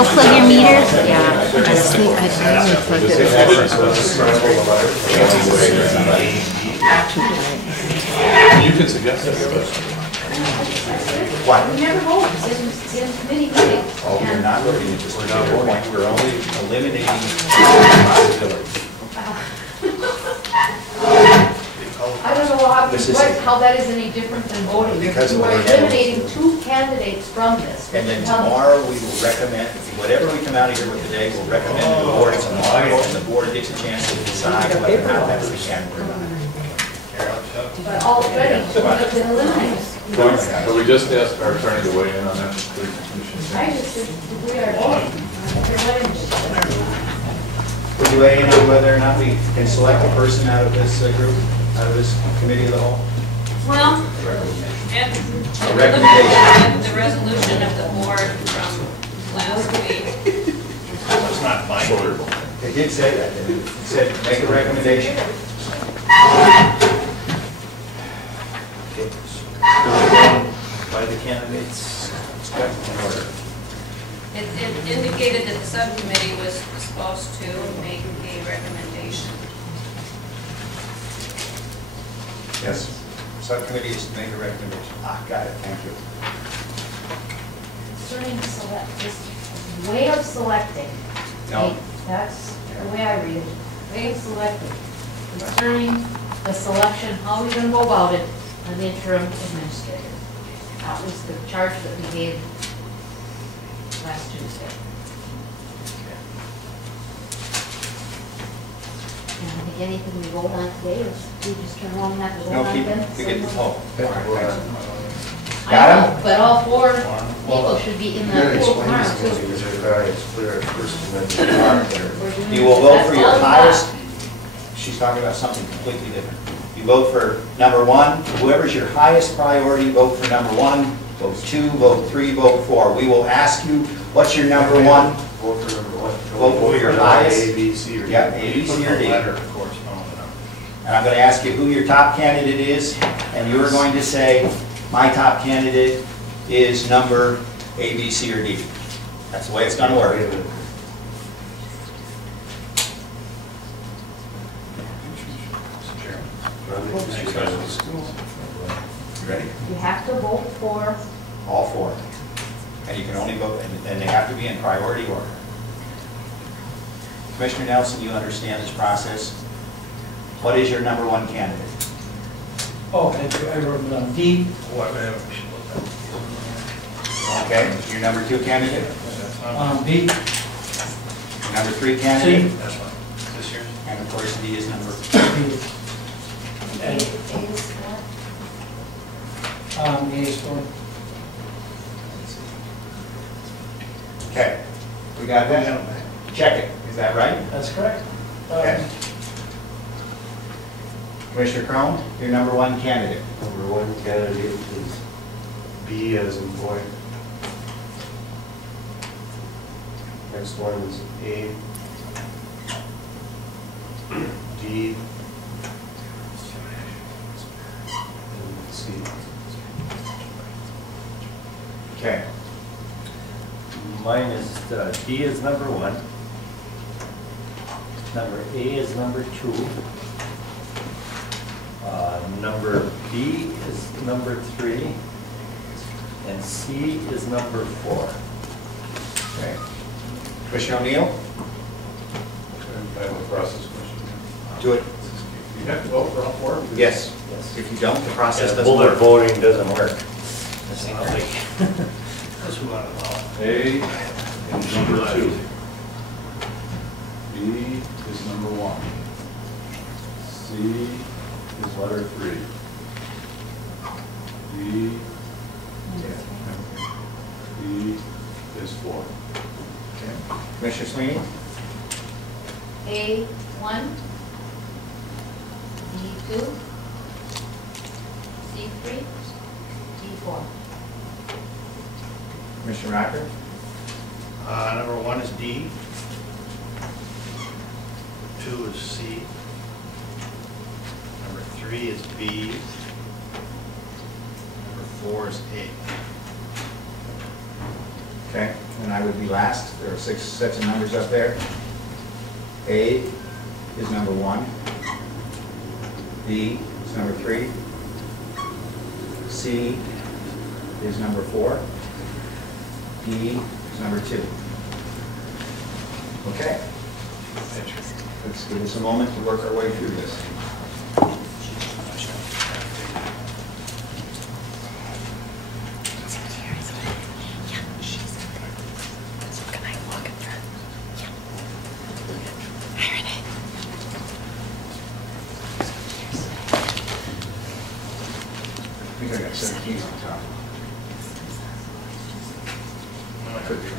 go plug your meter? Yeah. Just think I'd really put it You can suggest it. What? We never vote, it's in committee meeting. Oh, we're not looking at this particular point, we're only eliminating possibilities. I don't know This is it. how that is any different than voting. Because of We're what eliminating two candidates from this. And then tomorrow, we will recommend, whatever we come out of here with today, we'll recommend to the board tomorrow, and the board gets a chance to decide whether or not that's the candidate or not. But already, it's been eliminated. But we just asked our attorney to weigh in on that. I just said, we are voting. Would you weigh in on whether or not we can select a person out of this group, out of this committee of the whole? Well, and A recommendation. the resolution of the board from last week. It's not binding. It did say that, didn't it? It said, make a recommendation. By the candidates, in order. It indicated that the subcommittee was supposed to make a recommendation. Yes. Subcommittee is to make a recommendation. Ah, got it, thank you. Concerning select, this way of selecting. No. That's the way I read it. Way of selecting. Concerning the selection, how are we gonna go about it, an interim administrator. That was the charge that we gave last Tuesday. And I think anything we vote on today is, we just turn around and have to vote No, on keep, it. we get the poll. I Got know, but all four people should be in that pool tomorrow too. You will vote for your highest, she's talking about something completely different. You vote for number one, whoever's your highest priority, vote for number one, vote two, vote three, vote four. We will ask you, what's your number one? Vote for number one. Vote for your highest. A, B, C, or D. Yeah, A, B, C, or D. Letter, of course, follow the number. And I'm going to ask you who your top candidate is, and you are going to say, my top candidate is number A, B, C, or D. That's the way it's going to work. Ready? You have to vote for, All four. And you can only vote, and they have to be in priority order. Commissioner Nelson, you understand this process. What is your number one candidate? Oh, I wrote it on D. Okay, your number two candidate? B. Your number three candidate? C. That's fine. This year? And of course, D is number. B. A is what? A is for. Okay, we got that? Check it, is that right? That's correct. Okay. Commissioner Crone, your number one candidate. Number one candidate is B as in boy. Next one is A, D, and C. Okay. Mine is, D is number one. Number A is number two. Number B is number three. And C is number four. Okay. Commissioner O'Neill? I have a process question. Do it. You have to vote for all four? Yes. Yes. If you don't, the process doesn't Bullet work. voting doesn't work. This we want to allow. A is number two. B is number one. C is letter three. D is four. Okay. Commissioner Sweeney? A1, D2, C3, D4. Commissioner Rocker? Number one is D. Two is C. Number three is B. Number four is A. Okay. And and I would be last. There are 6 sets of numbers up there. A is number 1. B is number 3. C is number 4. D is number 2. Okay. Let's give us a moment to work our way through this. I think I got 17 on top. I could be wrong.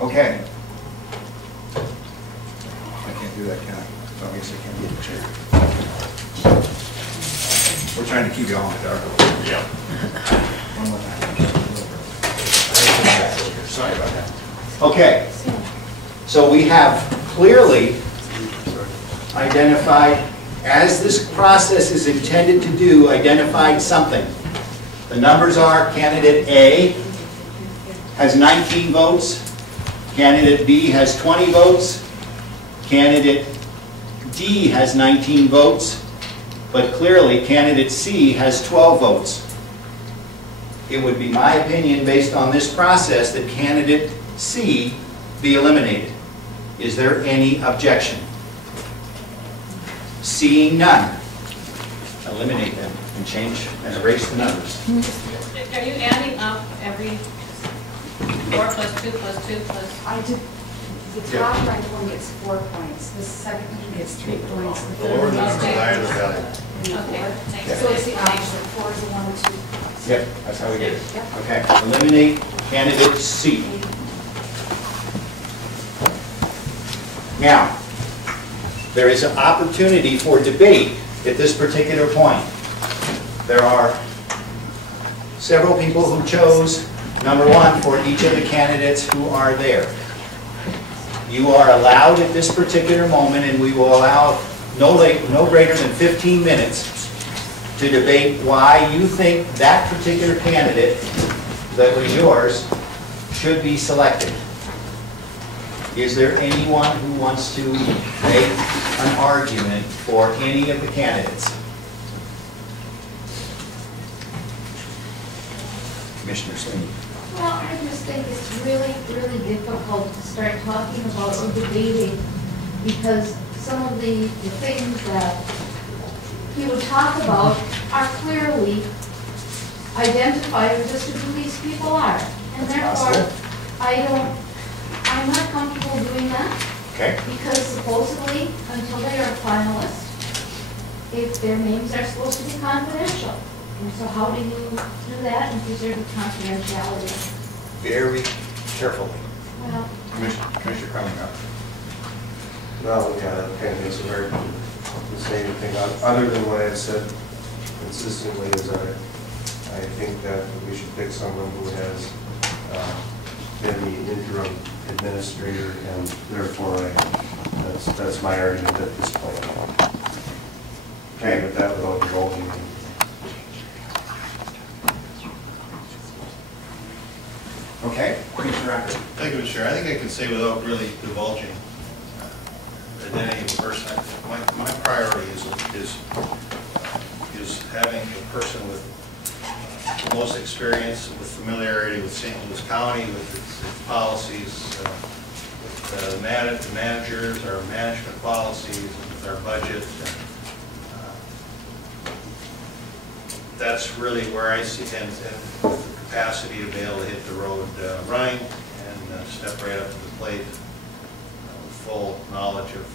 Okay. I can't do that, can I? Obviously, I can't get the chair. We're trying to keep you all in the dark. Yeah. One more time. Sorry about that. Okay. So we have clearly identified, as this process is intended to do, identified something. The numbers are candidate A has 19 votes. Candidate B has 20 votes. Candidate D has 19 votes. But clearly, candidate C has 12 votes. It would be my opinion, based on this process, that candidate C be eliminated. Is there any objection? Seeing none, eliminate them and change and erase the numbers. Are you adding up every 4 plus 2 plus 2 plus? I did, the top right one gets 4 points, the second one gets 3 points, the The lower third the one number, gets the higher the value. Okay, thank you. So it's the opposite, 4 is the 1 and 2. Yep, that's how we did it. Yep. Okay, eliminate candidate C. Now, there is an opportunity for debate at this particular point. There are several people who chose number 1 for each of the candidates who are there. You are allowed at this particular moment, and we will allow no greater than 15 minutes to debate why you think that particular candidate that was yours should be selected. Is there anyone who wants to make an argument for any of the candidates? Commissioner Sweeney. Well, I just think it's really, really difficult to start talking about or debating, because some of the things that he would talk about are clearly identified as just who these people are. And therefore, I'm not comfortable doing that, Okay. because supposedly, until they are finalists, if their names are supposed to be confidential. And so how do you do that and preserve the confidentiality? Very carefully. Well, Commissioner Crumming up. Well, yeah, that kind of makes it hard to say anything other than what I've said consistently is I think that we should pick someone who has been the interim administrator, and therefore that's my argument at this point. Okay, with that, without divulging anything. Okay. Commissioner Rocker. Thank you, Mr. Chair. I think I can say without really divulging identity of the person, my priority is having the person with the most experience, with familiarity with St. Louis County, with its policies, with the managers, our management policies, with our budget. that's really where I see, and with the capacity to be able to hit the road running and step right up to the plate with full knowledge of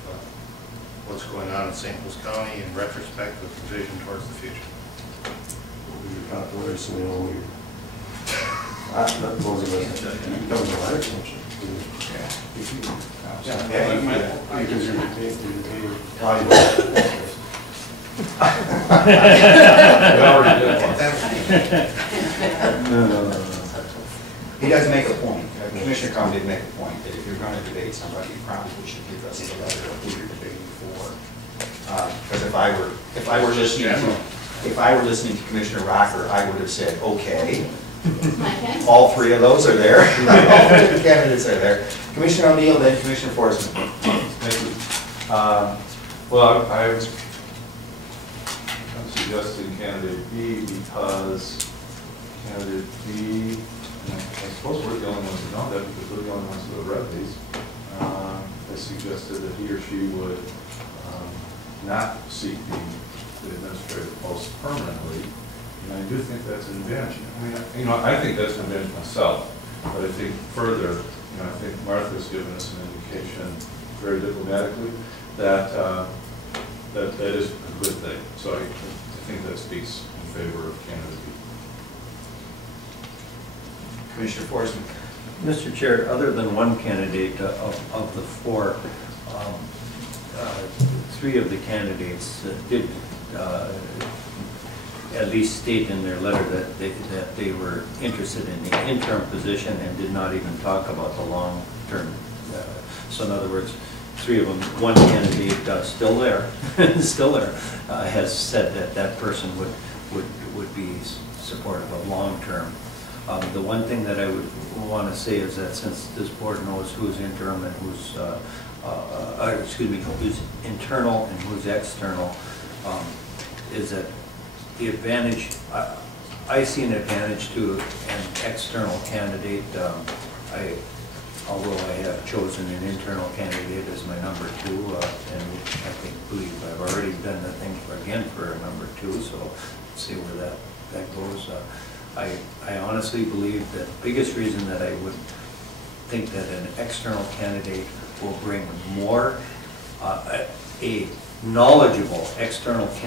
what's going on in St. Louis County in retrospect with vision towards the future. You're popular, so we know you're. Those of us, that was a letter function. Because you're probably. We already did one. He does make a point, Commissioner Crum did make a point, that if you're going to debate somebody, you probably should give us the letter of who you're debating for. Because if I were listening to Commissioner Rocker, I would have said, okay, all three of those are there. All three of the candidates are there. Commissioner O'Neill, then Commissioner Forsman. Thank you. Well, I'm suggesting candidate B because candidate B, and I suppose we're the only ones who know that because we're the only ones who have read these, has suggested that he or she would not seek the administrative post permanently. And I do think that's an advantage. I mean, I think that's an advantage myself, but I think further, I think Martha's given us an indication very diplomatically that that is a good thing. So I think that speaks in favor of candidate B. Commissioner Forsman. Mr. Chair, other than one candidate of the four, three of the candidates did at least state in their letter that they were interested in the interim position and did not even talk about the long term. So in other words, three of them, one candidate still there, has said that that person would be supportive of long term. The one thing that I would want to say is that since this board knows who's interim and who's who's internal and who's external, is that the advantage, I see an advantage to an external candidate. Although I have chosen an internal candidate as my number two, and I believe I've already done the thing for a number two, so let's see where that goes. I honestly believe that the biggest reason that I would think that an external candidate will bring more, a knowledgeable external candidate